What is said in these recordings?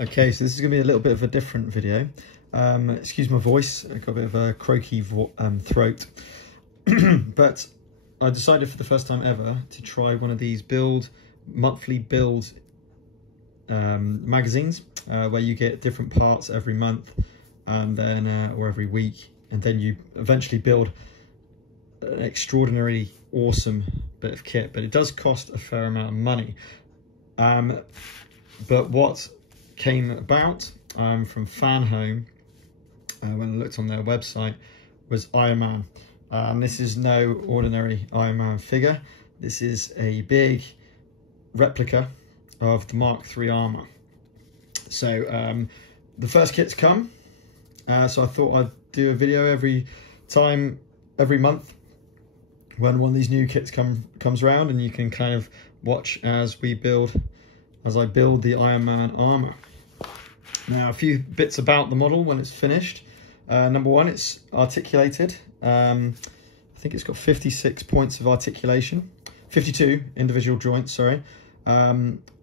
Okay, so this is going to be a little bit of a different video. Excuse my voice, I've got a bit of a croaky throat. But I decided for the first time ever to try one of these monthly build magazines, where you get different parts every month and then or every week, and then you eventually build an extraordinarily awesome bit of kit. But it does cost a fair amount of money. But what came about from Fanhome, when I looked on their website, was Iron Man. And this is no ordinary Iron Man figure. This is a big replica of the Mark III Armour. So the first kit's come, so I thought I'd do a video every month when one of these new kits comes around, and you can kind of watch as I build the Iron Man armour. Now, a few bits about the model when it's finished. Number one, it's articulated. I think it's got 56 points of articulation, 52 individual joints, sorry.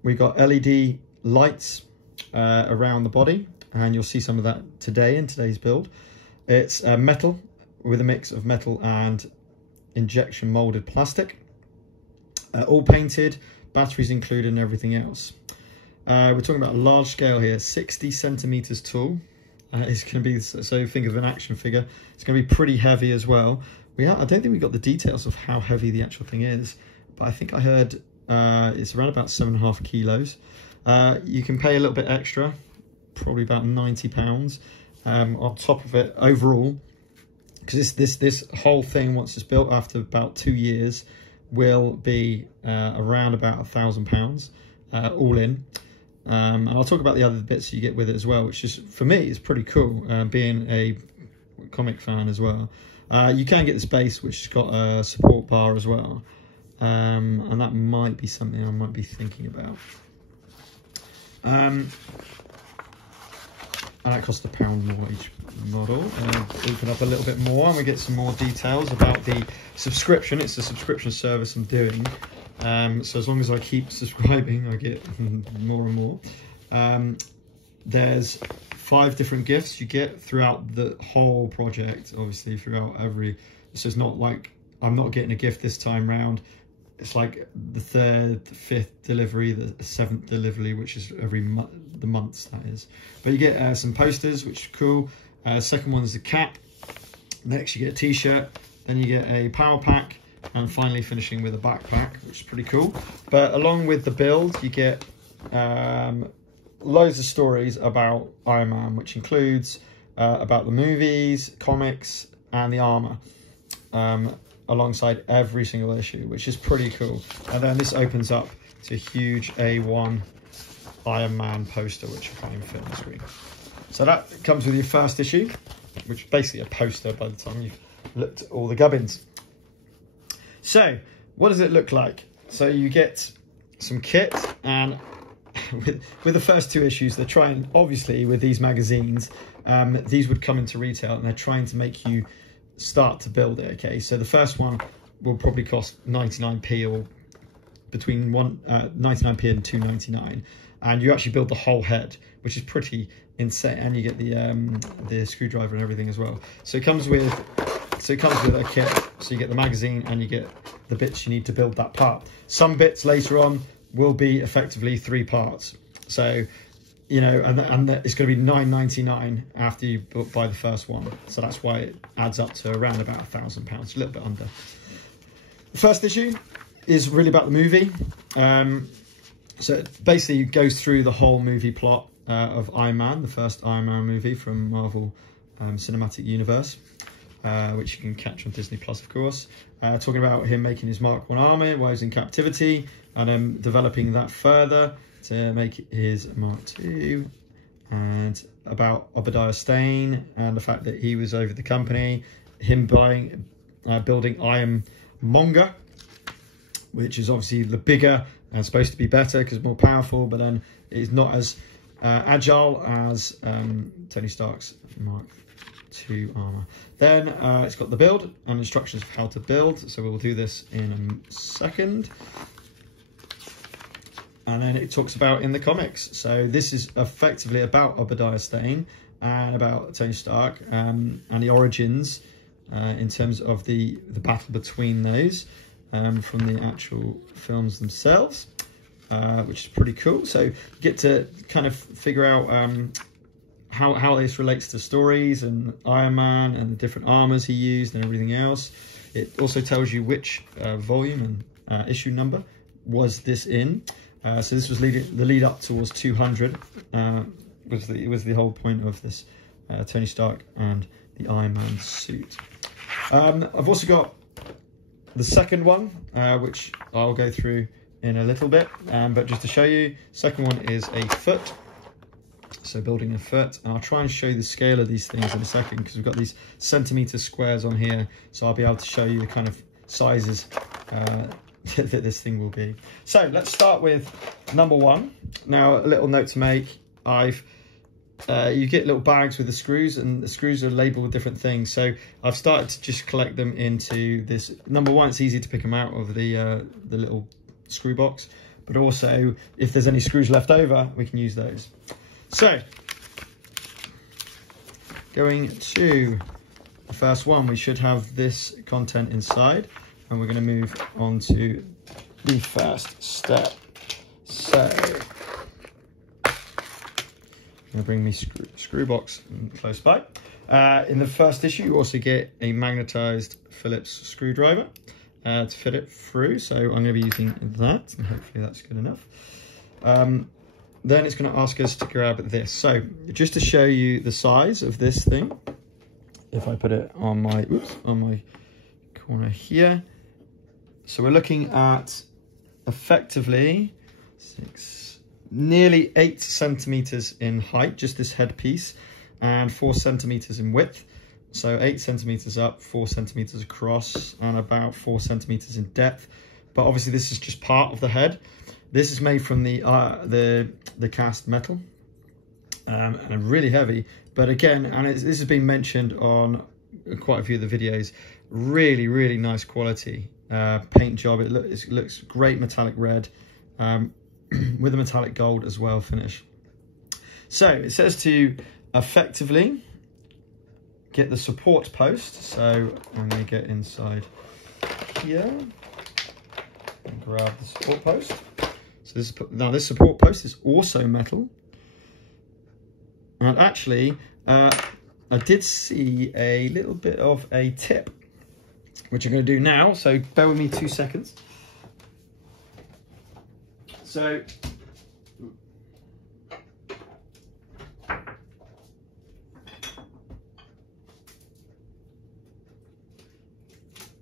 We got LED lights around the body, and you'll see some of that today in today's build. It's metal with a mix of metal and injection molded plastic, all painted, batteries included and everything else. We're talking about a large scale here, 60 centimeters tall. It's going to be, so think of an action figure. It's going to be pretty heavy as well. I don't think we got the details of how heavy the actual thing is, but I think I heard it's around about 7.5 kilos. You can pay a little bit extra, probably about £90 on top of it overall, because this whole thing, once it's built after about 2 years, will be around about £1,000 all in. And I'll talk about the other bits you get with it as well, which is, for me, is pretty cool, being a comic fan as well. You can get this base, which has got a support bar as well, and that might be something I might be thinking about. And that costs £1 more each model. Open up a little bit more and we get some more details about the subscription. It's a subscription service I'm doing. So as long as I keep subscribing, I get more and more. There's 5 different gifts you get throughout the whole project, obviously throughout every, so it's not like I'm not getting a gift this time round. It's like the 3rd, the 5th delivery, the 7th delivery, which is every the months, that is. But you get some posters, which is cool. Second one is the cap. Next you get a t-shirt, then you get a power pack, and finally finishing with a backpack, which is pretty cool. But along with the build, you get loads of stories about Iron Man, which includes about the movies, comics, and the armour, alongside every single issue, which is pretty cool. And then this opens up to a huge A1 Iron Man poster, which I can't even fit on the screen. So that comes with your first issue, which is basically a poster by the time you've looked at all the gubbins. So what does it look like? So you get some kit, and with the first 2 issues, they're trying, obviously with these magazines, these would come into retail and they're trying to make you start to build it. Okay, so the first one will probably cost 99p, or between 99p and 2.99, and you actually build the whole head, which is pretty insane, and you get the screwdriver and everything as well. So it comes with a kit, so you get the magazine and you get the bits you need to build that part. Some bits later on will be effectively 3 parts, so you know, and it's going to be £9.99 after you buy the first one. So that's why it adds up to around about £1,000, a little bit under. The first issue is really about the movie. So it basically goes through the whole movie plot of Iron Man, the first Iron Man movie from Marvel Cinematic Universe, which you can catch on Disney Plus, of course. Talking about him making his Mark I armour while he was in captivity, and then developing that further to make his Mark II, and about Obadiah Stane and the fact that he was over the company, him building Ironmonger, which is obviously the bigger and supposed to be better because more powerful, but then it's not as agile as Tony Stark's Mark II armour. Then it's got the build and instructions for how to build, so we'll do this in a second. And then it talks about in the comics. So this is effectively about Obadiah Stane and about Tony Stark and the origins in terms of the battle between those from the actual films themselves, which is pretty cool. So you get to kind of figure out how this relates to stories and Iron Man and the different armors he used and everything else. It also tells you which volume and issue number was this in. So this was the lead up towards 200. Was the whole point of this Tony Stark and the Iron Man suit. I've also got the second one, which I'll go through in a little bit. But just to show you, second one is a foot. So building a foot, and I'll try and show you the scale of these things in a second because we've got these centimeter squares on here. So I'll be able to show you the kind of sizes that this thing will be. So let's start with number one. Now, a little note to make. You get little bags with the screws, and the screws are labeled with different things. So I've started to just collect them into this. Number one, it's easy to pick them out of the little screw box, but also if there's any screws left over, we can use those. So going to the first one, we should have this content inside. And we're going to move on to the first step. So, I'm going to bring me screw box close by. In the first issue, you also get a magnetized Phillips screwdriver to fit it through. So I'm going to be using that, and hopefully that's good enough. Then it's going to ask us to grab this. So just to show you the size of this thing, if I put it on my corner here. So we're looking at effectively nearly 8 centimeters in height, just this headpiece, and 4 centimeters in width. So 8 centimeters up, 4 centimeters across, and about 4 centimeters in depth. But obviously this is just part of the head. This is made from the cast metal, and really heavy. But again, and this has been mentioned on quite a few of the videos, really, really nice quality paint job. It looks great metallic red with a metallic gold as well finish. So it says to effectively get the support post. So I'm going to get inside here and grab the support post. So this support post is also metal. And actually, I did see a little bit of a tip, which I'm going to do now. So bear with me 2 seconds. So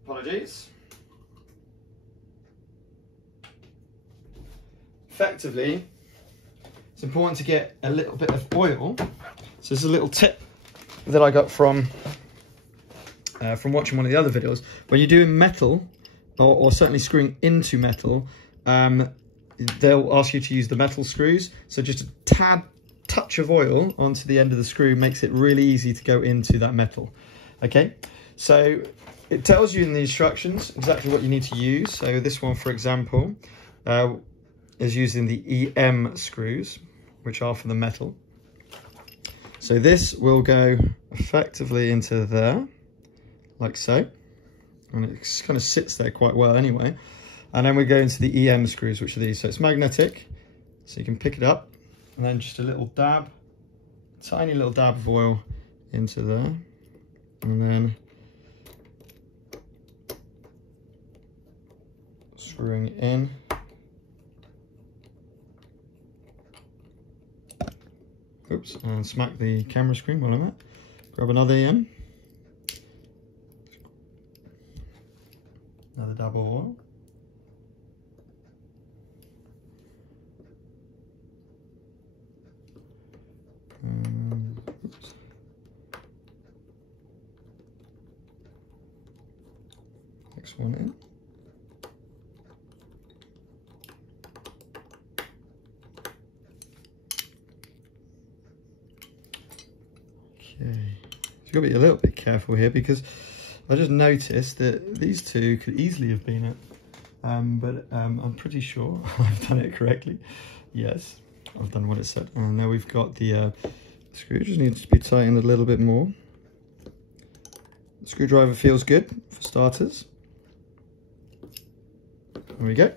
apologies. Effectively, it's important to get a little bit of oil. So this is a little tip that I got from watching one of the other videos. When you're doing metal, or certainly screwing into metal, they'll ask you to use the metal screws. So just a tad touch of oil onto the end of the screw makes it really easy to go into that metal. Okay, so it tells you in the instructions exactly what you need to use. So this one, for example, is using the EM screws, which are for the metal. So this will go effectively into there, like so. And it kind of sits there quite well anyway. And then we go into the EM screws, which are these. So it's magnetic, so you can pick it up, and then just a little dab, tiny little dab of oil into there. And then screwing it in. Oops, and smack the camera screen while I'm at. Grab another EM. Another dab of oil. Oops. Next one in. Okay, so you've got to be a little bit careful here because I just noticed that these two could easily have been but I'm pretty sure I've done it correctly. Yes, I've done what it said. And now we've got the screw, just needs to be tightened a little bit more. The screwdriver feels good for starters. There we go.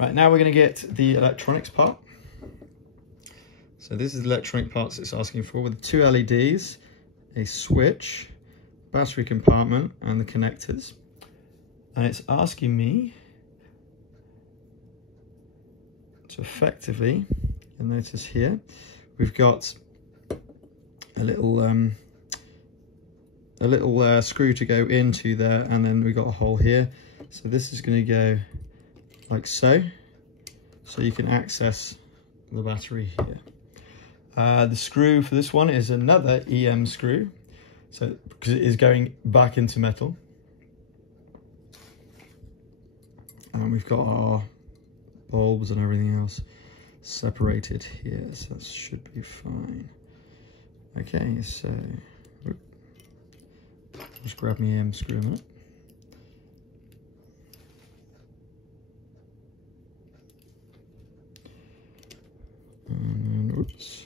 Right, now we're going to get the electronics part. So this is the electronic parts it's asking for, with 2 LEDs, a switch, battery compartment, and the connectors. And it's asking me to effectively, you'll notice here, we've got a little screw to go into there, and then we've got a hole here. So this is going to go like so you can access the battery here. The screw for this one is another EM screw, so because it is going back into metal. And we've got our bulbs and everything else separated here, so that should be fine. Okay, so just grab my EM screw a minute. And then, oops.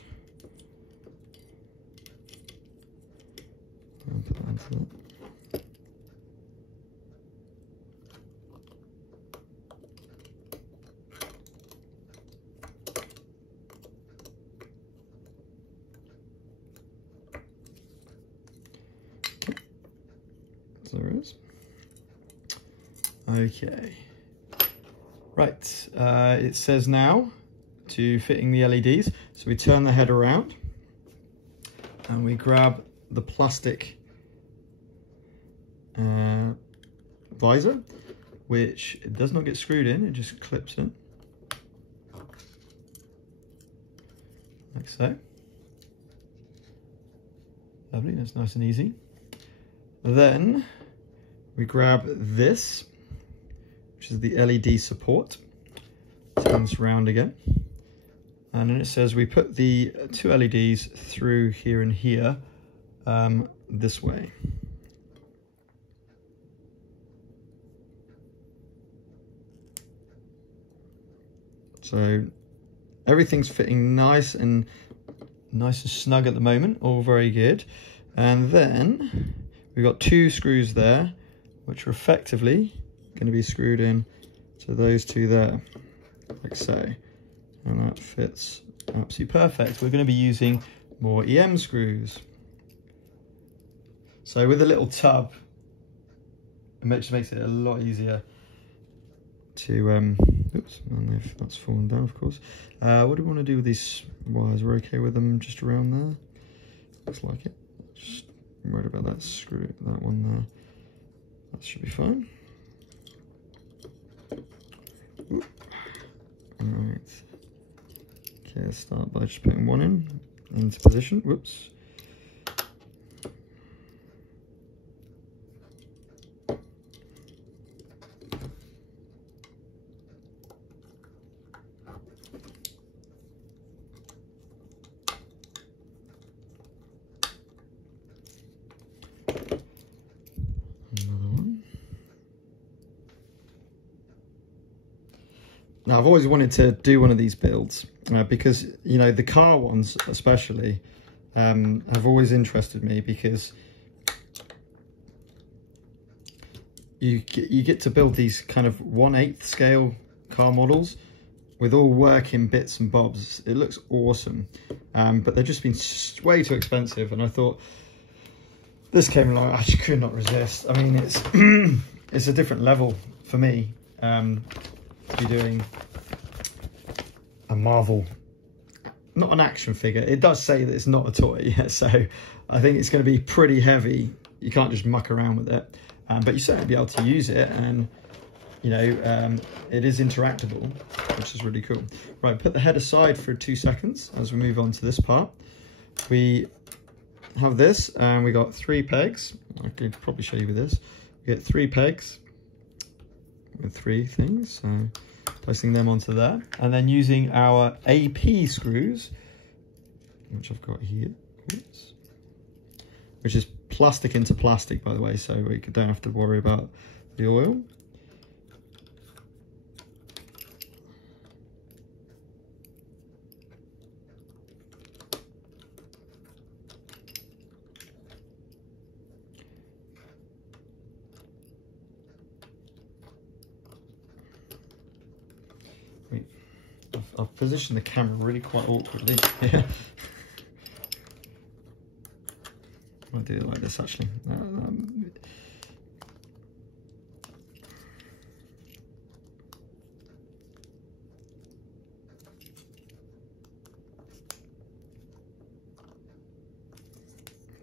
And put that into that. So there it is. Okay. Right, it says now to fitting the LEDs. So we turn the head around and we grab the plastic visor, which it does not get screwed in, it just clips in like so. Lovely, that's nice and easy. Then we grab this, which is the LED support. Turns around again. And then it says we put the 2 LEDs through here and here this way. So everything's fitting nice and snug at the moment, all very good. And then we've got 2 screws there, which are effectively going to be screwed in to those 2 there, like so. And that fits absolutely perfect. We're going to be using more EM screws. So with a little tub, it just makes it a lot easier to, oops, and if that's fallen down, of course. What do we want to do with these wires? We're okay with them just around there? Looks like it. Just worried about that screw, that one there. That should be fine. All right. Okay, let's start by just putting one into position. Whoops. Now, I've always wanted to do one of these builds because, you know, the car ones especially have always interested me, because you get to build these kind of 1/8 scale car models with all working bits and bobs. It looks awesome, but they've just been way too expensive, and I thought this came along, I just could not resist. I mean, it's it's a different level for me. Be doing a Marvel, not an action figure. It does say that it's not a toy, so I think it's going to be pretty heavy. You can't just muck around with it, but you certainly be able to use it, and you know, it is interactable, which is really cool. Right, put the head aside for 2 seconds as we move on to this part. We have this, and we got 3 pegs. I could probably show you with this. We get 3 pegs with 3 things, so placing them onto there, and then using our AP screws, which I've got here, oops, which is plastic into plastic, by the way, so we don't have to worry about the oil. I've positioned the camera really quite awkwardly. Yeah. I'll do it like this actually.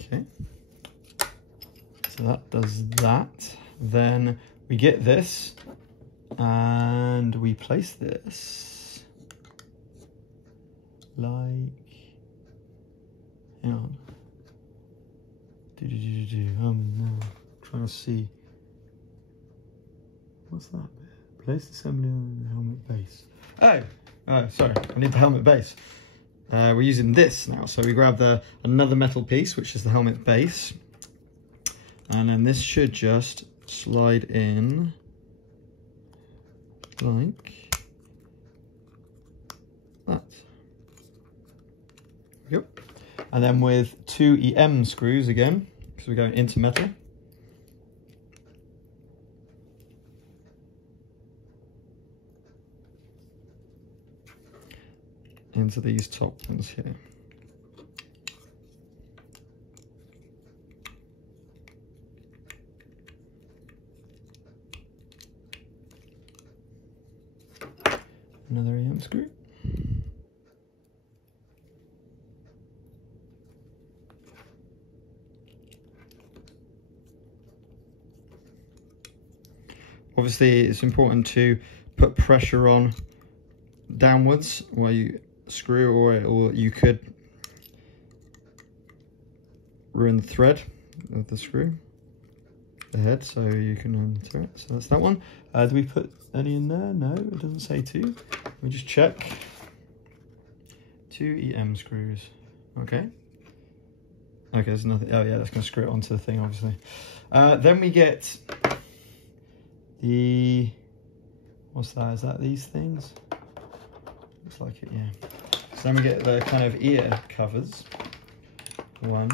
Okay. So that does that. Then we get this and we place this like, hang on. No, trying to see. What's that? Place assembly on the helmet base. Oh, sorry, I need the helmet base. We're using this now, so we grab another metal piece, which is the helmet base, and then this should just slide in like that. Yep. And then with 2 EM screws again, because we're going into metal. Into these top ones here. Another EM screw. Obviously, it's important to put pressure on downwards while you screw, or you could ruin the thread of the screw, the head, so you can tear it. So that's that one. Do we put any in there? No, it doesn't say 2. Let me just check. 2 EM screws. Okay. Okay, there's nothing. Oh yeah, that's going to screw it onto the thing, obviously. Then we get the, what's that? Is that these things? Looks like it, yeah. So then we get the kind of ear covers. 1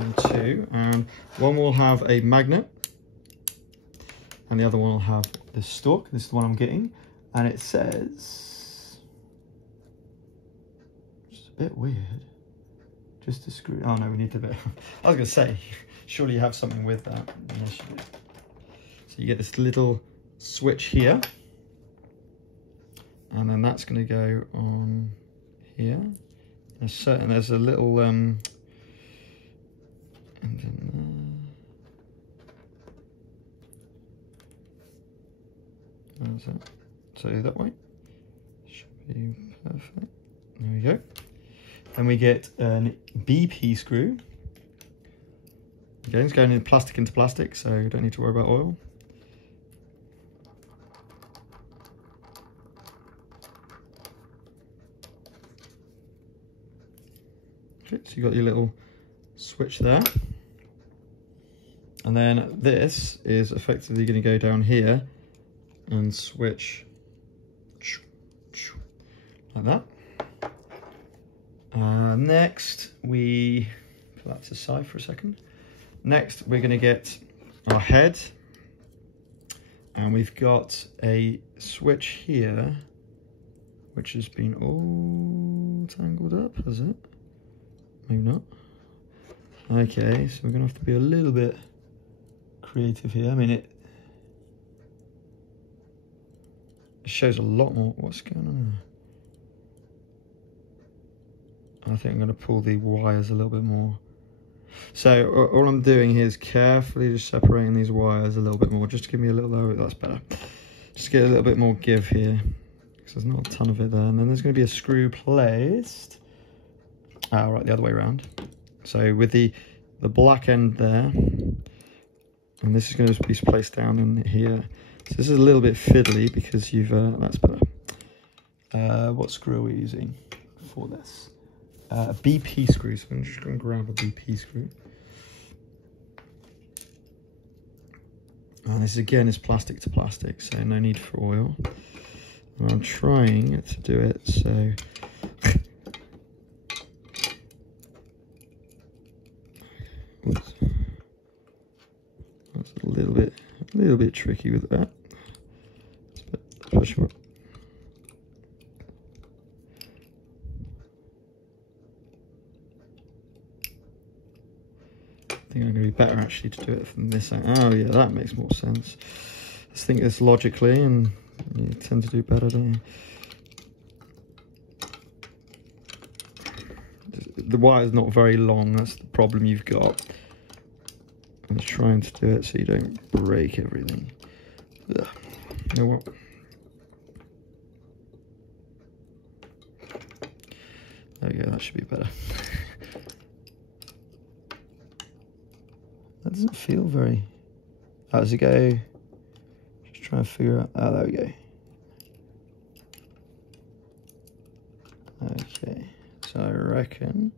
and 2, and one will have a magnet and the other one will have this stalk. This is the one I'm getting, and it says, just a bit weird, just to screw. Oh no, we need the bit. I was gonna say, surely you have something with that. Yes, you do. So you get this little switch here, and then that's going to go on here. There's a little and then how's that? So that way should be perfect. There we go. Then we get an BP screw. Again, it's going in plastic into plastic, so you don't need to worry about oil. Okay, so you got your little switch there. And then this is effectively going to go down here and switch like that. Next, we put that to the side for a second. Next, we're going to get our head, and we've got a switch here, which has been all tangled up, has it? Maybe not. Okay, so we're going to have to be a little bit creative here. I mean, it shows a lot more. What's going on there? I think I'm going to pull the wires a little bit more. So all I'm doing here is carefully just separating these wires a little bit more, just to give me a little, oh, that's better. Just get a little bit more give here, because there's not a ton of it there. And then there's going to be a screw placed, right, the other way around. So with the black end there, and this is going to be placed down in here. So this is a little bit fiddly because you've, that's better. What screw are we using for this? A BP screw, so I'm just going to grab a BP screw. And this again is plastic to plastic, so no need for oil. And I'm trying to do it so oops. That's a little bit tricky with that. push more. I think I'm going to be better actually to do it from this out. Oh yeah, that makes more sense. Let's think this logically, and you tend to do better, don't you? The wire's not very long, that's the problem you've got. I'm trying to do it so you don't break everything. Ugh. You know what? There we go, that should be better. That doesn't feel very... How does it go? Just trying to figure out... Oh, there we go. Okay, so I reckon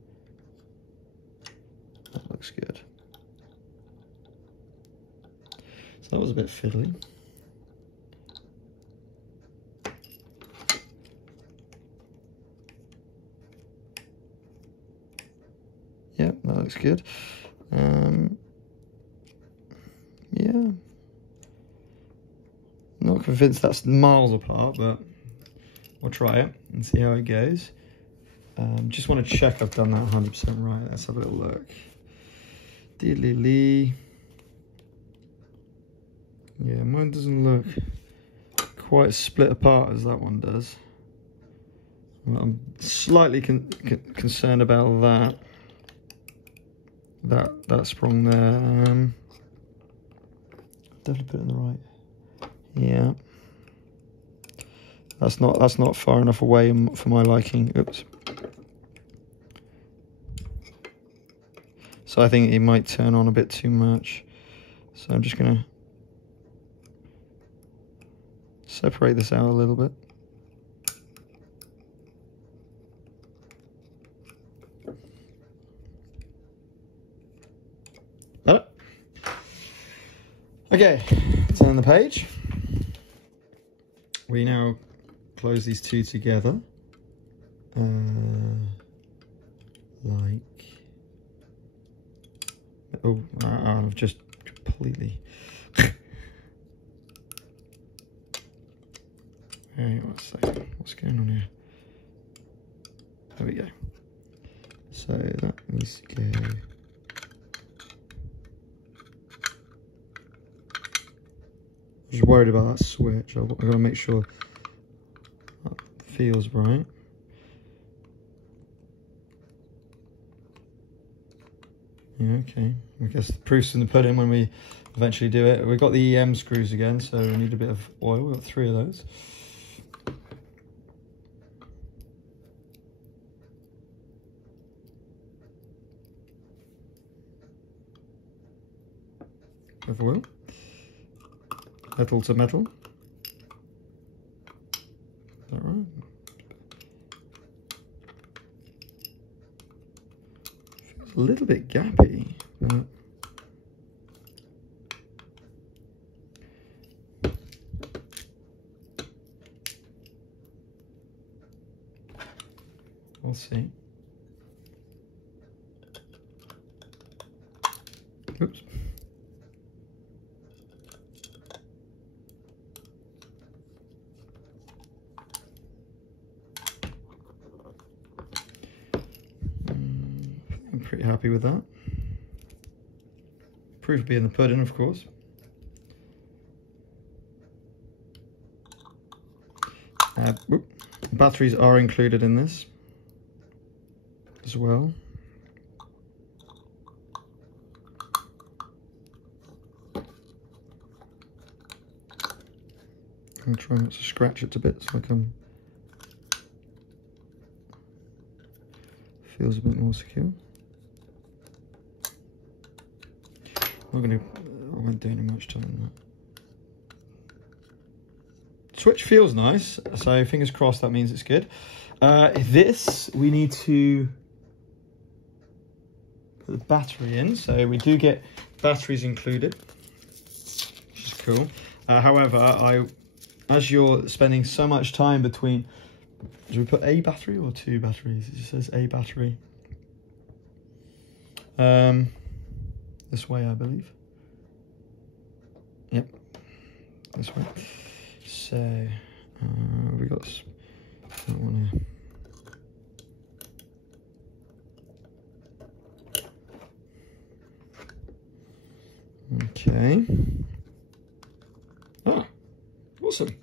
that looks good. So that was a bit fiddly. Yep, that looks good. Yeah, not convinced that's miles apart, but we'll try it and see how it goes. Just want to check I've done that 100% right. Let's have a little look. Diddly-lee. Yeah, mine doesn't look quite as split apart as that one does. I'm slightly concerned about that sprung there. Definitely put it in the right. Yeah, that's not far enough away for my liking. Oops. So I think it might turn on a bit too much. So I'm just gonna separate this out a little bit. Got it? Okay, turn the page. We now close these two together. Like... Oh, I've just completely... Hang on a second, what's going on here? There we go. So that needs to go... I was worried about that switch. I've got to make sure that feels right. Yeah, okay. I guess the proof's in the pudding when we eventually do it. We've got the EM screws again, so we need a bit of oil. We've got 3 of those. With oil. Metal to metal. Is that right? Feels a little bit gappy, but we'll see. Oops. Pretty happy with that. Proof will be in the pudding, of course. Batteries are included in this as well. I'm trying not to scratch it to bits so I can feels a bit more secure. I won't do any much time on that. Switch feels nice, so fingers crossed that means it's good. This, we need to put the battery in, so we do get batteries included, which is cool. However, as you're spending so much time between, do we put a battery or 2 batteries? It just says a battery. This way, I believe. Yep, this way. So, We got this, that one here. Okay. Ah, awesome.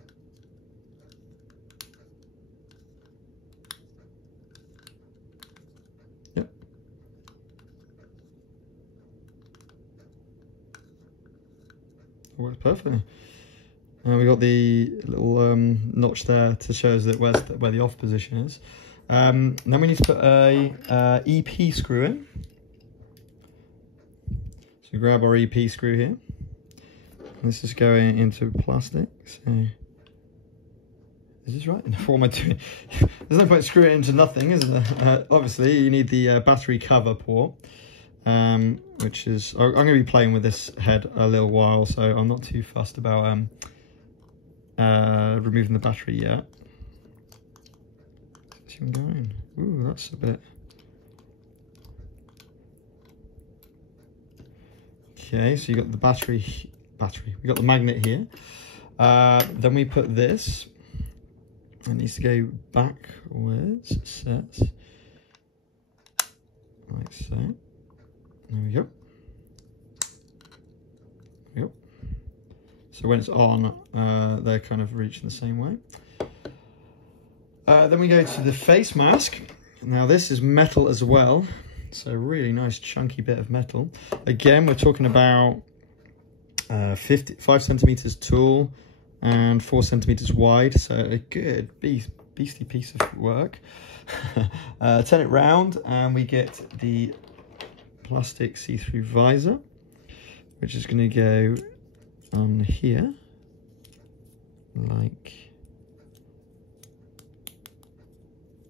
Yep. Works perfectly. And we got the little notch there to show us that where the off position is. Then we need to put a EP screw in. So grab our EP screw here. And this is going into plastic. So is this right? What am I doing? There's no point screwing it into nothing, isn't there? Obviously, you need the battery cover port, which is I'm going to be playing with this head a little while, so I'm not too fussed about removing the battery yet. Let's see where I'm going. Ooh, that's a bit. Okay, so you got the battery. We got the magnet here. Then we put this. It needs to go backwards. It says like so. There we go. There we go. So when it's on, they're kind of reaching the same way. Then we go to the face mask. Now this is metal as well. So really nice chunky bit of metal. Again, we're talking about 5 centimeters tall and 4 centimeters wide. So a good beastly piece of work. Turn it round and we get the plastic see-through visor, which is going to go on here like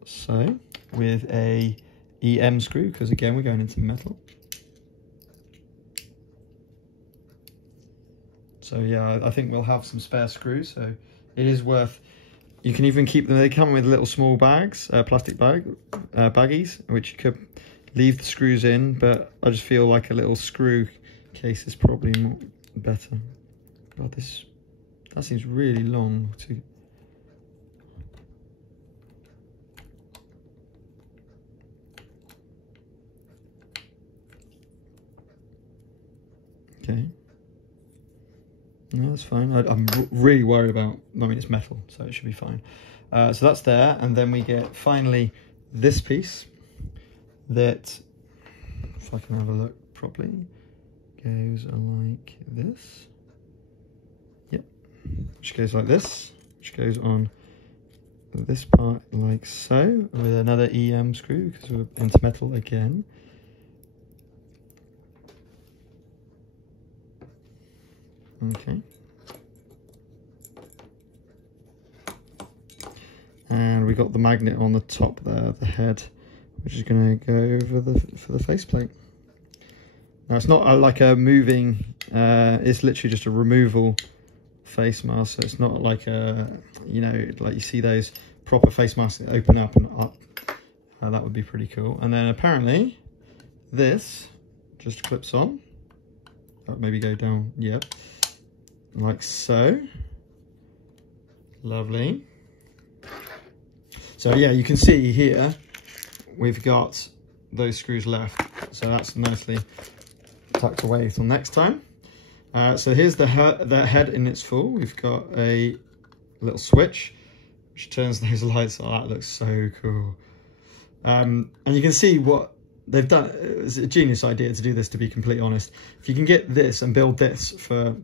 so, with a EM screw, because again we're going into metal. So yeah, I think we'll have some spare screws, so it is worth. You can even keep them. They come with little small bags, plastic baggies, which you could leave the screws in, but I just feel like a little screw case is probably more better. God, that seems really long to. Okay. No, that's fine. I'm really worried about, I mean, it's metal, so it should be fine. So that's there, and then we get finally this piece that, if I can have a look properly, goes like this. Yep. Which goes like this, which goes on this part like so, with another EM screw, because we're into metal again. Okay. And we got the magnet on the top there, the head, which is going to go over for the faceplate. Now it's not like a moving, it's literally just a removal face mask. So it's not like a, you know, like you see those proper face masks that open up and up. That would be pretty cool. And then apparently this just clips on. Maybe go down, yep. Like so. Lovely. So yeah, you can see here we've got those screws left, so that's nicely tucked away till next time. So here's the head in its full. We've got a little switch which turns those lights on. That looks so cool. And you can see what they've done. It was a genius idea to do this, to be completely honest. If you can get this and build this for,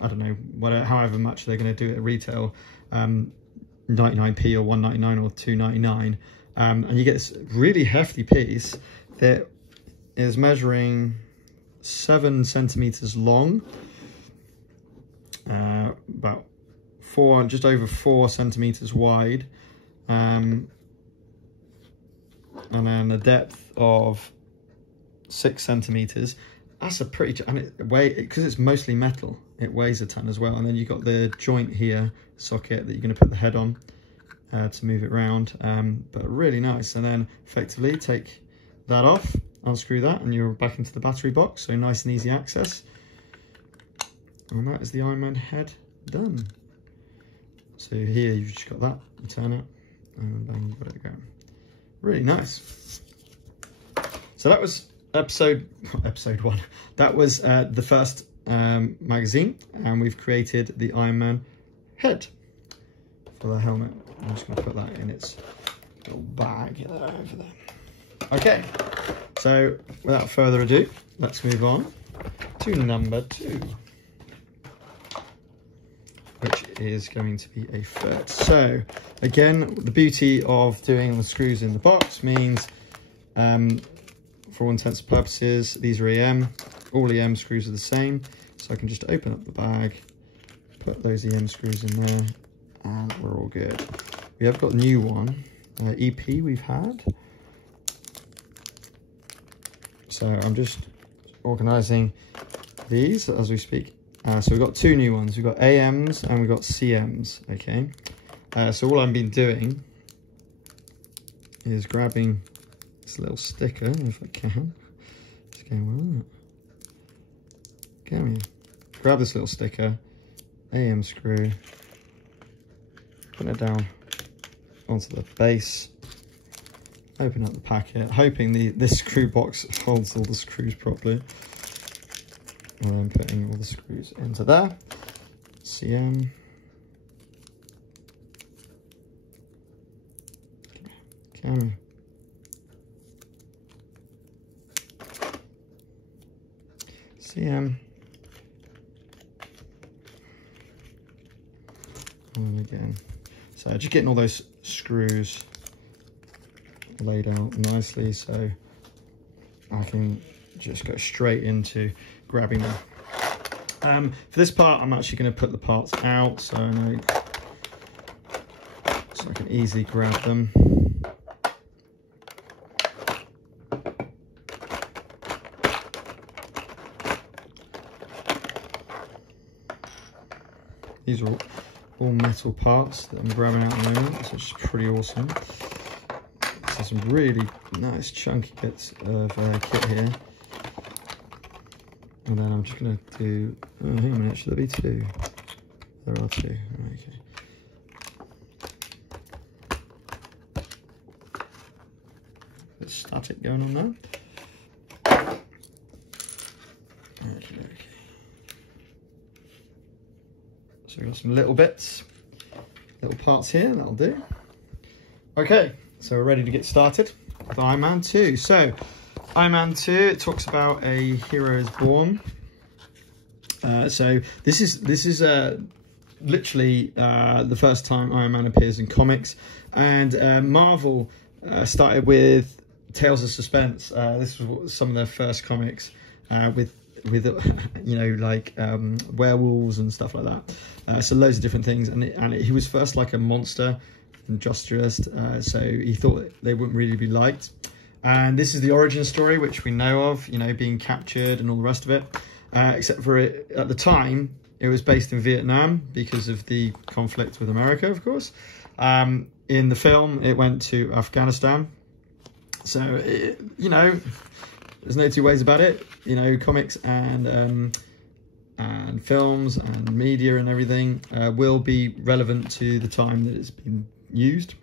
I don't know, whatever, however much they're going to do it at retail, 99p or 1.99 or 2.99, and you get this really hefty piece that is measuring 7 centimeters long, about just over 4 centimeters wide, and then a depth of 6 centimeters. That's a pretty, and it because it's mostly metal, it weighs a ton as well. And then you've got the joint here, socket, that you're going to put the head on to move it around, but really nice. And then effectively take that off, unscrew that, and you're back into the battery box, so nice and easy access. And that is the Iron Man head done. So here you've just got that, you turn it, and bang, you've got it going. Really nice. So that was episode 1. That was the first magazine, and we've created the Iron Man head for the helmet. I'm just going to put that in its little bag over there. Okay, so without further ado, let's move on to number 2, which is going to be a foot. So again, the beauty of doing the screws in the box means, for all intents and purposes, these are EM. All EM screws are the same. So I can just open up the bag, put those EM screws in there, and we're all good. We have got a new one, EP we've had. So I'm just organising these as we speak. So we've got 2 new ones. We've got AMs and we've got CMs, okay? So all I've been doing is grabbing this little sticker, if I can. It's going well, isn't it? Come here. Grab this little sticker, AM screw, put it down onto the base, open up the packet, hoping this screw box holds all the screws properly. And then putting all the screws into there. CM. Camera. CM. And again. So just getting all those screws laid out nicely so I can just go straight into grabbing them. For this part, I'm actually going to put the parts out so I can easily grab them. These are all metal parts that I'm grabbing out at the moment, so it's pretty awesome. So some really nice chunky bits of kit here. And then I'm just going to do, oh, hang on a minute, should there be 2? There are 2, okay. Bit static going on there. Okay. So we've got some little bits, little parts here, that'll do. Okay, so we're ready to get started with Iron Man 2. So, Iron Man 2, it talks about a hero is born. So this is literally the first time Iron Man appears in comics, and Marvel started with Tales of Suspense. This was some of their first comics with you know, like werewolves and stuff like that. So loads of different things, and he was first like a monster, industrialist. So he thought they wouldn't really be liked. And this is the origin story, which we know of, you know, being captured and all the rest of it. Except for it, at the time, it was based in Vietnam because of the conflict with America, of course. In the film, it went to Afghanistan. So, you know, there's no two ways about it. You know, comics and films and media and everything will be relevant to the time that it's been used.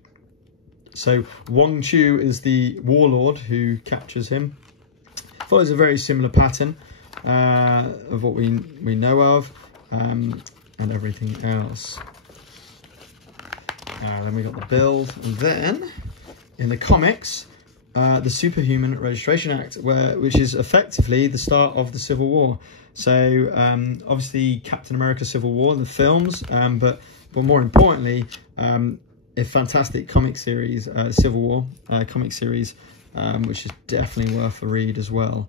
So Wong Chu is the warlord who captures him. Follows a very similar pattern of what we know of, and everything else. Then we got the build, and then in the comics, the Superhuman Registration Act, which is effectively the start of the Civil War. So obviously Captain America Civil War, the films, but more importantly, a fantastic comic series, Civil War comic series, which is definitely worth a read as well.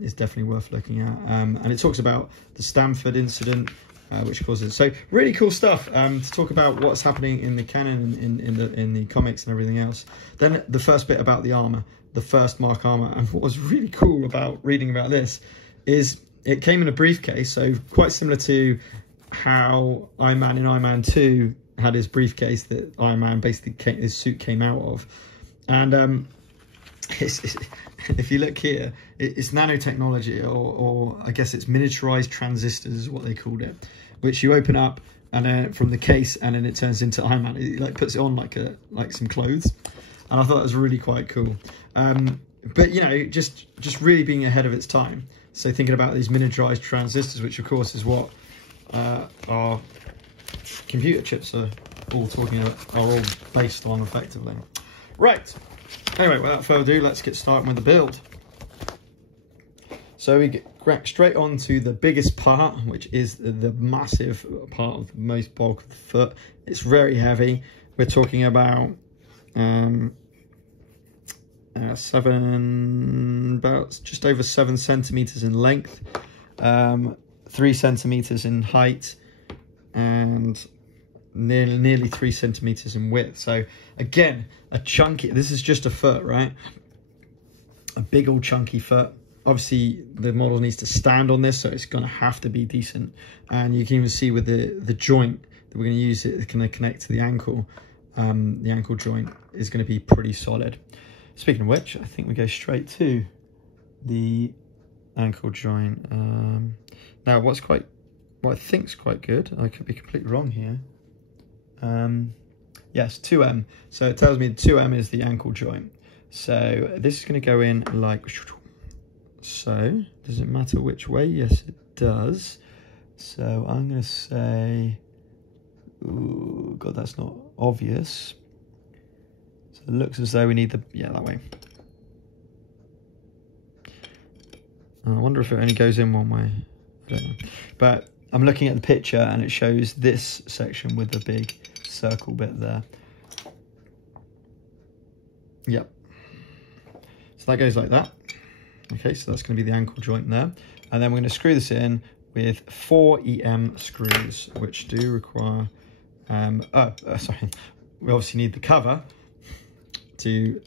Is definitely worth looking at, and it talks about the Stamford incident, which causes so really cool stuff to talk about what's happening in the canon, in the comics and everything else. Then the first bit about the armor, the first Mark armor, and what was really cool about reading about this is it came in a briefcase, so quite similar to how Iron Man in Iron Man 2 had his briefcase that Iron Man basically his suit came out of. And if you look here, it's nanotechnology, or I guess it's miniaturized transistors is what they called it, which you open up and then from the case, and then it turns into Iron Man. It like puts it on like some clothes, and I thought that was really quite cool. But you know, just really being ahead of its time. So thinking about these miniaturized transistors, which of course is what our computer chips are all based on effectively. Right. Anyway, without further ado, let's get started with the build. So we get straight on to the biggest part, which is the massive part of the most bulk of the foot. It's very heavy. We're talking about just over 7 centimeters in length, 3 centimeters in height, and nearly 3 centimeters in width. So again, this is just a foot, right? A big old chunky foot. Obviously the model needs to stand on this, so it's going to have to be decent. And you can even see with the joint that we're going to use, it's going to connect to the ankle joint is going to be pretty solid. Speaking of which, I think we go straight to the ankle joint. Now what I think is quite good, I could be completely wrong here. Yes, 2M. So it tells me 2M is the ankle joint. So this is going to go in like so. Does it matter which way? Yes, it does. So I'm going to say, oh God, that's not obvious. So it looks as though we need that way. I wonder if it only goes in one way. I don't know. But I'm looking at the picture and it shows this section with the big circle bit there. Yep. So that goes like that. Okay, so that's going to be the ankle joint there. And then we're going to screw this in with 4 EM screws, which do require, sorry, we obviously need the cover to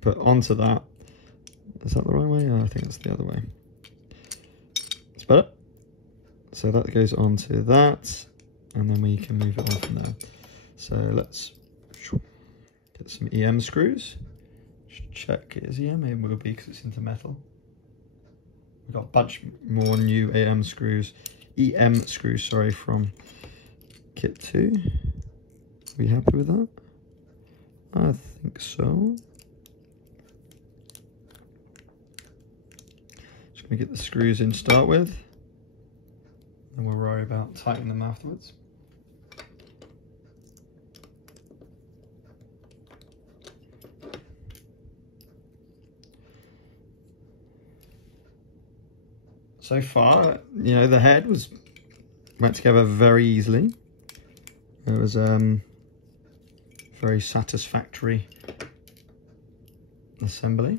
put onto that. Is that the right way? Oh, I think it's the other way. It's better. So that goes onto that, and then we can move it on from there. So let's get some EM screws. Check it is EM, it will be because it's into metal. We've got a bunch more new EM screws, sorry, from kit 2. Are we happy with that? I think so. Just gonna get the screws in to start with, and we'll worry about tightening them afterwards. So far, you know, the head went together very easily. It was very satisfactory assembly.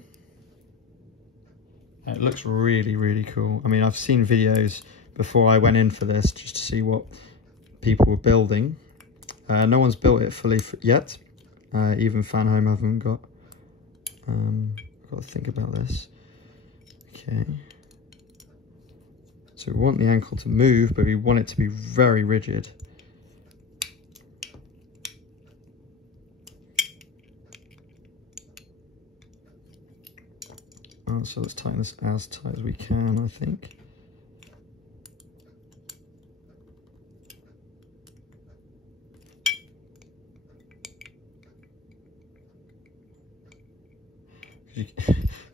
It looks really, really cool. I mean, I've seen videos before I went in for this just to see what people were building. No one's built it fully yet. Even Fanhome haven't got. I've got to think about this. Okay. So we want the ankle to move, but we want it to be very rigid. So let's tighten this as tight as we can, I think. Because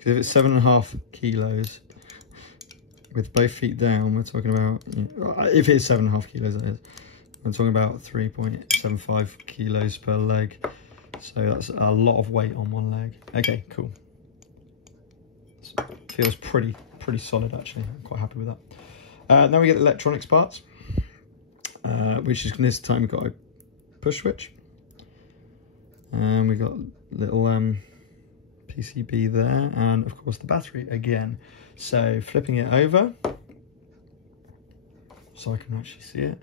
if it's 7.5 kilos, with both feet down, we're talking about, you know, if it's 7.5 kilos, that is, we're talking about 3.75 kilos per leg. So that's a lot of weight on one leg. Okay, cool. Feels pretty solid actually. I'm quite happy with that. Now we get the electronics parts, which is this time we've got a push switch, and we got little PCB there, and of course the battery again. So flipping it over so I can actually see it,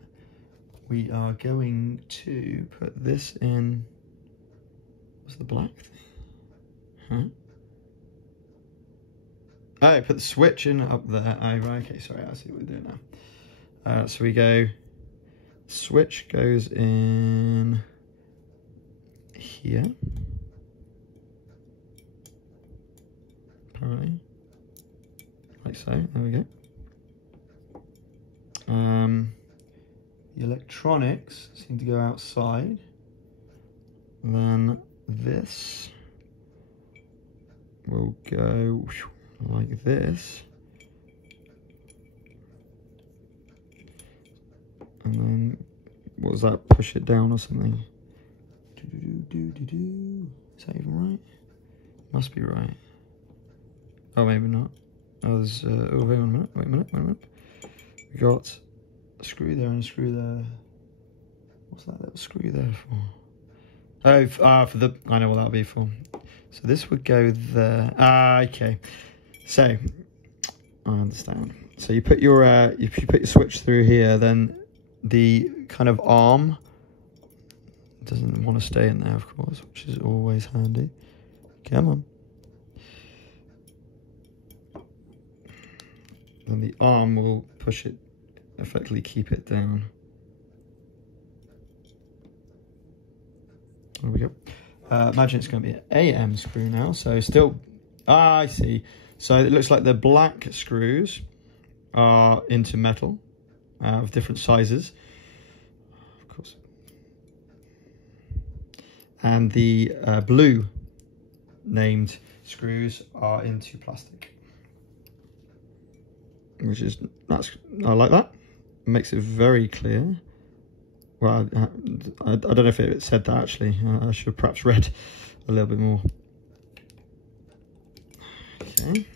we are going to put this in. What's the black thing? Huh? Oh, put the switch in up there. Oh, right, okay, sorry, I see what we're doing now. So we go, switch goes in here, apparently, like so, there we go. the electronics seem to go outside. And then this will go like this. And then, what was that? Push it down or something. Is that even right? Must be right. Oh, maybe not. Oh, there's, oh, wait a minute, wait a minute. We got a screw there and a screw there. What's that little screw there for? Oh, for the, I know what that'll be for. So this would go there. Okay. So, I understand. So you put your, if you put your switch through here, then the kind of arm doesn't want to stay in there, of course, which is always handy. Come on. Then the arm will push it, effectively keep it down. There we go. Imagine it's going to be an AM screw now. So still, I see. So it looks like the black screws are into metal of different sizes, of course. And the blue named screws are into plastic. Which is, I like that. It makes it very clear. Well, I don't know if it said that actually. I should have perhaps read a little bit more. Okay,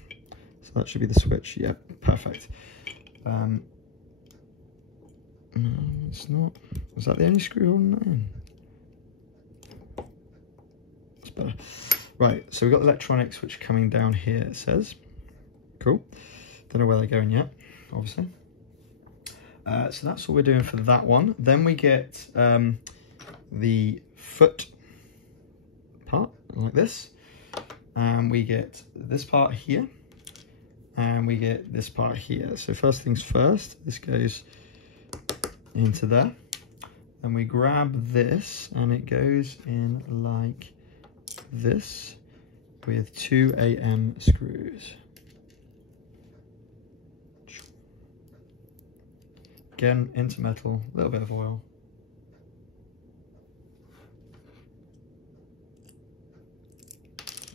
so that should be the switch. Yeah, perfect. No, it's not. Is that the only screw holding that in? That's better. Right, so we've got the electronics which are coming down here, it says. Cool. Don't know where they're going yet, obviously. So that's all we're doing for that one. Then we get the foot part, like this. And we get this part here. And we get this part here. So first things first, this goes into there. Then we grab this and it goes in like this with 2 AM screws. Again, into metal, a little bit of oil.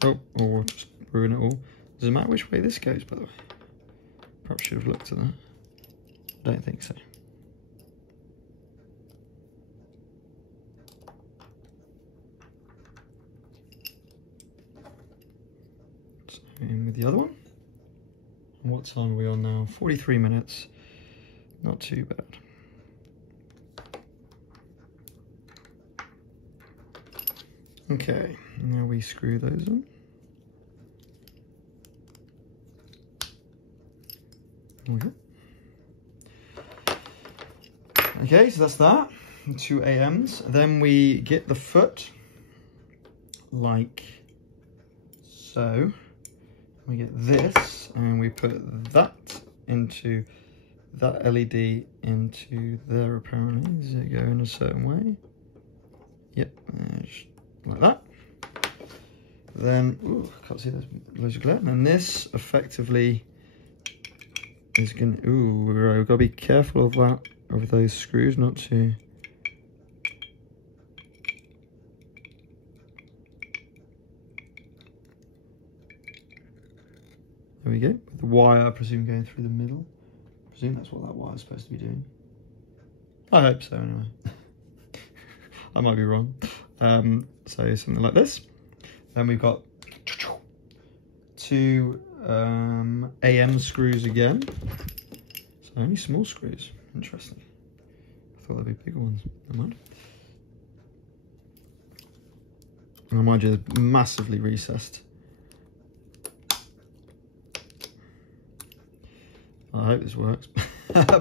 Oh, or we'll just ruin it all. Does it matter which way this goes, by the way? Perhaps should have looked at that. I don't think so. In with the other one. And what time are we on now? 43 minutes. Not too bad. Okay, now we screw those in. Okay, so that's that. 2 AMs. Then we get the foot like so. We get this and we put that into that LED into there apparently. Does it go in a certain way? Yep, just like that. Then, ooh, I can't see, there's loads of glare. And this effectively is going to, ooh, we've got to be careful of that, of those screws, not to. There we go. The wire, I presume, going through the middle. I presume that's what that wire is supposed to be doing. I hope so, anyway. I might be wrong. So something like this. Then we've got 2 AM screws again. So only small screws. Interesting. I thought there'd be bigger ones. Never mind. And mind you, they're massively recessed. I hope this works.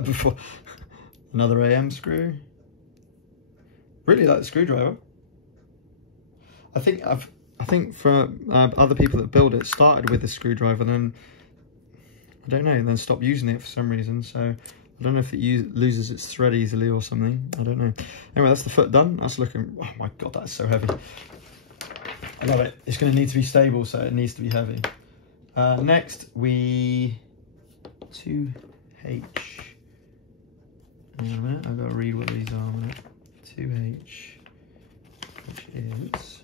Before another AM screw. Really like the screwdriver. I think for other people that build it, started with the screwdriver, then I don't know, then stopped using it for some reason. So I don't know if it loses its thread easily or something. I don't know. Anyway, that's the foot done. That's looking. Oh my god, that's so heavy. I love it. It's going to need to be stable, so it needs to be heavy. Next, we 2H Hang on a minute, I've got to read what these are a minute. 2H, which is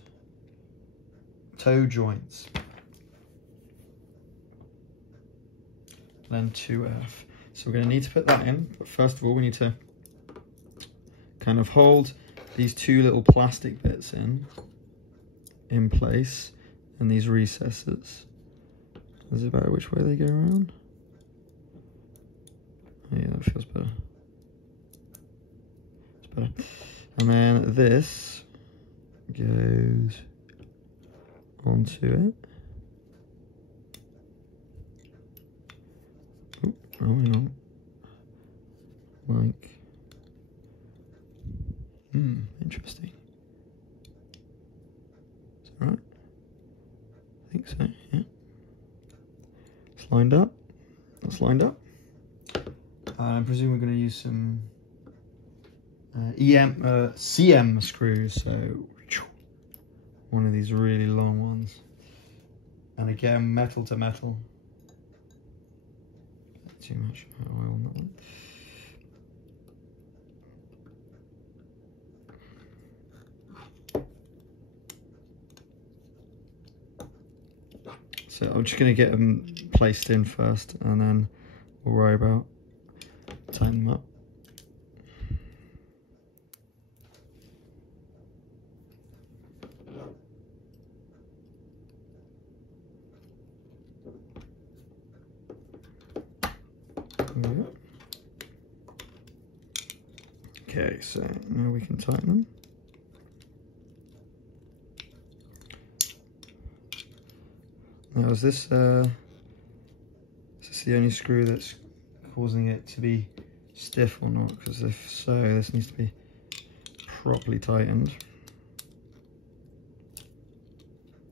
toe joints. Then 2F. So we're going to need to put that in, but first of all we need to kind of hold these two little plastic bits in place, and these recesses. Is it about which way they go around? Oh yeah, that feels better. It's better. And then this goes onto it. Oh, hang on. Like, interesting. Is that right? I think so, yeah. It's lined up. That's lined up. I presume we're going to use some CM screws, so one of these really long ones. And again, metal to metal. Too much oil on that one. So I'm just going to get them placed in first, and then we'll worry about tightening them up. Okay, so now we can tighten them. Now is this the only screw that's causing it to be stiff or not? Because if so, this needs to be properly tightened.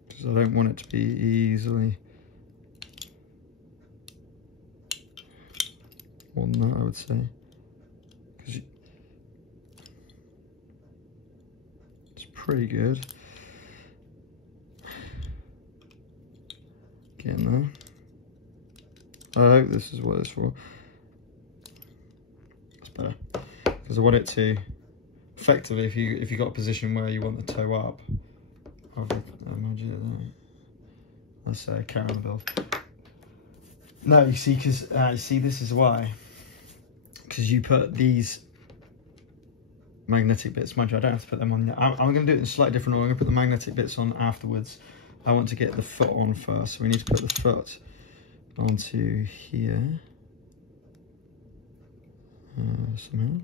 Because I don't want it to be easily more than that, I would say. Because it's pretty good. Getting there. I hope this is what it's for. It's better because I want it to effectively. If you got a position where you want the toe up, I'll imagine it there. Let's say carry on the build. No, you see, because you see, this is why. Because you put these magnetic bits. Mind you, I don't have to put them on. I'm going to do it in a slightly different order. I'm going to put the magnetic bits on afterwards. I want to get the foot on first, so we need to put the foot onto here somehow.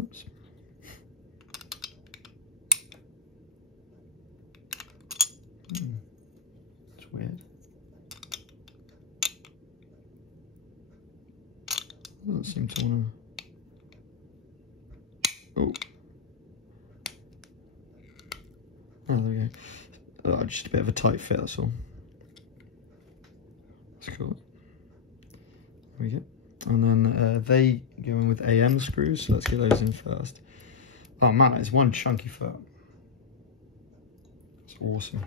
Oops. It's weird. Doesn't seem to want to. Oh. Oh, there we go. Just a bit of a tight fit, that's all. That's cool. There we go. And then they go in with AM screws, so let's get those in first. Oh man, it's one chunky foot. It's awesome.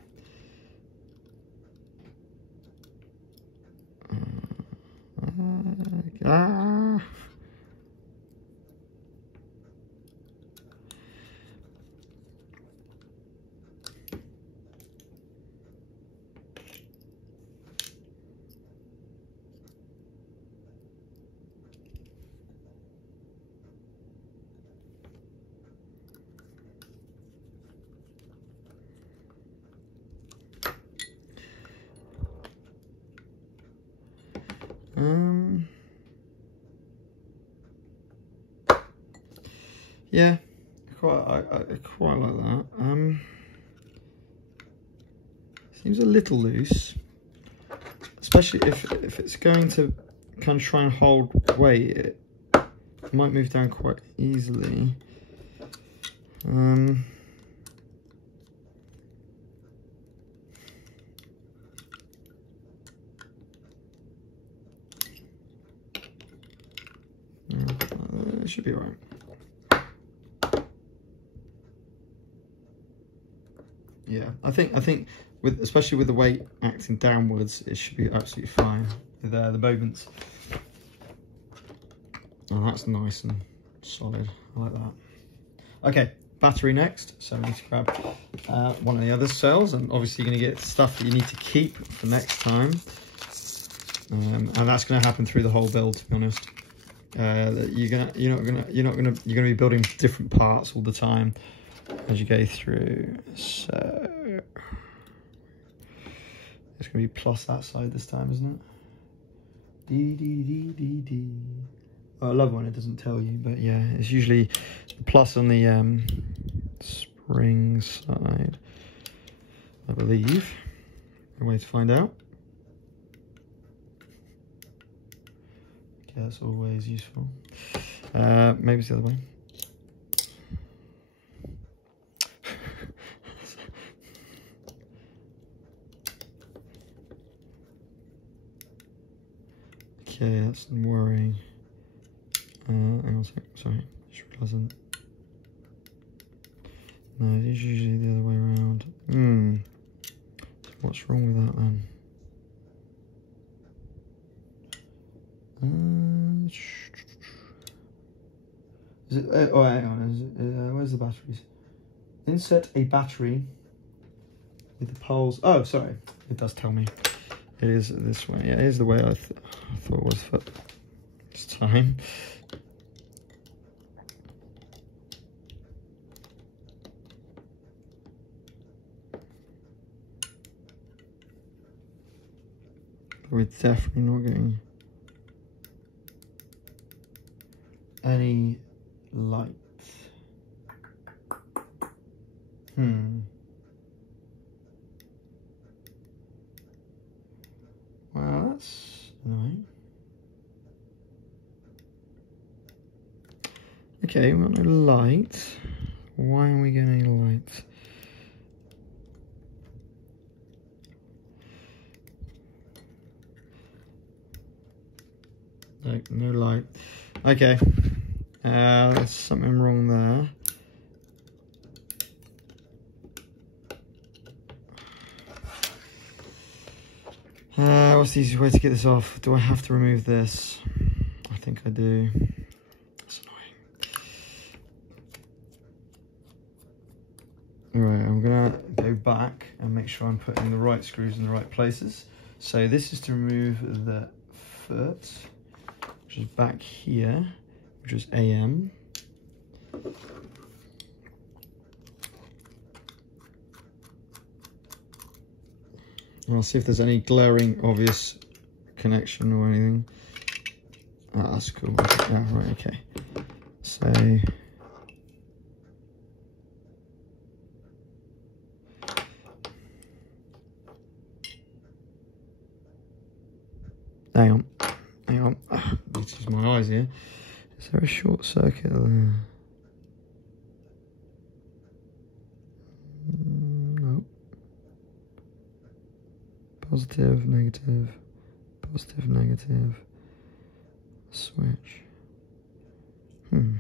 Yeah, I quite like that. Seems a little loose, especially if it's going to kind of try and hold weight. It might move down quite easily. It should be all right. Yeah, I think with especially with the weight acting downwards, it should be absolutely fine with the movements. Oh, that's nice and solid. I like that. Okay, battery next. So we need to grab one of the other cells, and obviously you're going to get stuff that you need to keep for next time. And that's going to happen through the whole build, to be honest. You're gonna be building different parts all the time as you go through. So it's gonna be plus that side this time, isn't it? D D D D D. Oh, I love when it doesn't tell you, but yeah, it's usually plus on the spring side, I believe. A way to find out. Yeah, that's always useful. Maybe it's the other way. Okay, that's worrying. Hang on a sec. Sorry, just realising. No, it's usually the other way around. So what's wrong with that then? Is it, oh, hang on. Is it, where's the batteries? Insert a battery with the poles. Oh, sorry. It does tell me. It is this way. Yeah, it is the way I thought it was for this time. We're definitely not getting any light. Well, that's annoying. Okay, we want no light. Why aren't we getting any light? No light. Okay. There's something wrong there. What's the easiest way to get this off? Do I have to remove this? I think I do. That's annoying. Right, I'm gonna go back and make sure I'm putting the right screws in the right places. So this is to remove the foot, which is back here, which is AM. I'll see if there's any glaring obvious connection or anything. Ah, that's cool. Yeah, right, okay. So hang on. I need to use my eyes here. Is there a short circuit there? No. Positive, negative, positive, negative. Switch. No,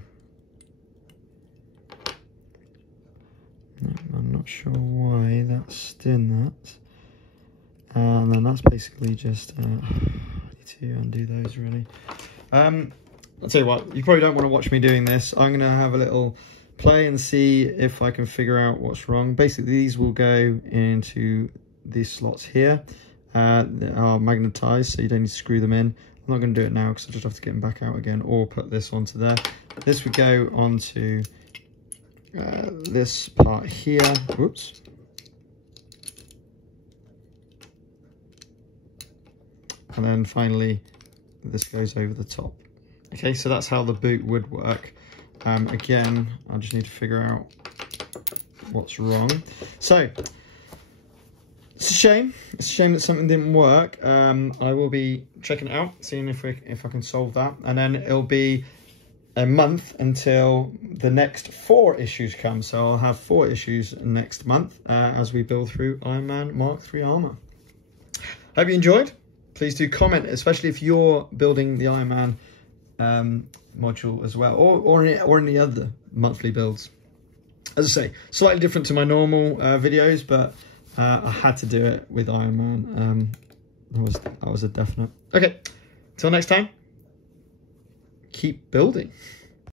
I'm not sure why that's in that. And then that's basically just I need to undo those really. I'll tell you what, you probably don't want to watch me doing this. I'm going to have a little play and see if I can figure out what's wrong. Basically, these will go into these slots here. They are magnetized, so you don't need to screw them in. I'm not going to do it now because I just have to get them back out again, or put this onto there. This would go onto this part here. Whoops. And then finally, this goes over the top. Okay, so that's how the boot would work. Again, I just need to figure out what's wrong. So, it's a shame. It's a shame that something didn't work. I will be checking it out, seeing if I can solve that. And then it'll be a month until the next 4 issues come. So I'll have 4 issues next month as we build through Iron Man Mark III Armour. Hope you enjoyed. Please do comment, especially if you're building the Iron Man module as well, or in the other monthly builds. As I say, slightly different to my normal videos, but I had to do it with Iron Man. That was a definite. Okay, till next time. keep building.